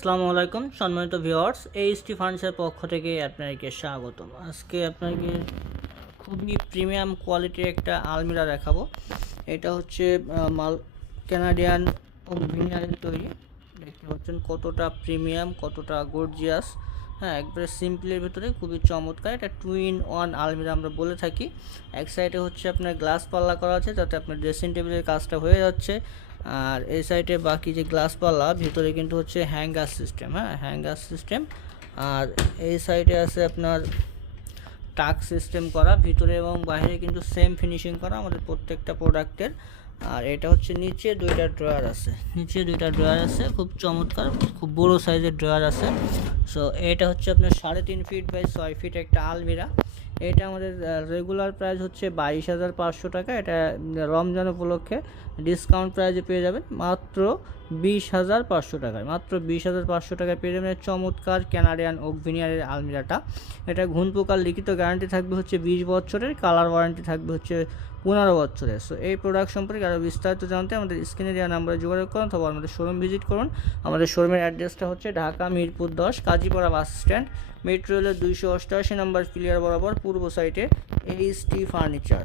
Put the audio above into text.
আসসালামু আলাইকুম সম্মানিত ভিউয়ার্স, এইচটি ফার্নিচারের পক্ষ থেকে আপনাকে স্বাগতম। আজকে আপনাকে খুবই প্রিমিয়াম কোয়ালিটির একটা আলমিরা দেখাবো। এটা হচ্ছে কানাডিয়ান ভিনিয়ারের তৈরি। দেখতে পাচ্ছেন কতটা প্রিমিয়াম, কতটা গর্জিয়াস। হ্যাঁ, একবারে সিম্পলের ভিতরে খুবই চমৎকার। এটা 2-in-1 আলমিরা আমরা বলে থাকি। এক সাইডে হচ্ছে আপনার গ্লাস পাল্লা করা আছে, যাতে আপনার ড্রেসিং টেবিলের কাজটা হয়ে যাচ্ছে। আর এই সাইডে বাকি যে গ্লাস পাল্লা, ভিতরে কিন্তু হচ্ছে হ্যাঙ্গার সিস্টেম। হ্যাঁ, হ্যাঙ্গার সিস্টেম। আর এই সাইডে আছে আপনার টাক সিস্টেম করা, ভিতরে এবং বাইরে কিন্তু সেম ফিনিশিং করা আমাদের প্রত্যেকটা প্রোডাক্টের। আর এটা হচ্ছে নিচে দুইটা ড্রয়ার আছে, খুব চমৎকার, খুব বড় সাইজের ড্রয়ার আছে। সো এটা হচ্ছে আপনার 3.5 ফিট বাই 6 ফিট একটা আলমিরা। এটা আমাদের রেগুলার প্রাইস হচ্ছে 22,500 টাকা। এটা রমজান উপলক্ষে ডিসকাউন্ট প্রাইজে পেয়ে যাবেন মাত্র 20,500 টাকায়। মাত্র 20,500 টাকায় পেয়ে যাবেন চমৎকার কানাডিয়ান ওক ভিনিয়ারের আলমিরাটা। এটা ঘুণ পোকার লিখিত গ্যারান্টি থাকবে হচ্ছে 20 বছরের, কালার ওয়ারেন্টি থাকবে হচ্ছে 15 বছরের। সো এই প্রোডাক্ট সম্পর্কে আরও বিস্তারিত জানতে আমাদের স্ক্রিনে দেওয়া নাম্বারে যোগাযোগ করুন অথবা আমাদের শোরুম ভিজিট করুন। আমাদের শোরুমের অ্যাড্রেসটা হচ্ছে Dhaka Mirpur 10 Kazipara bus stand, metro রেলের 288 নম্বর ক্লিয়ার বরাবর পূর্ব সাইডে এইচটি ফার্নিচার।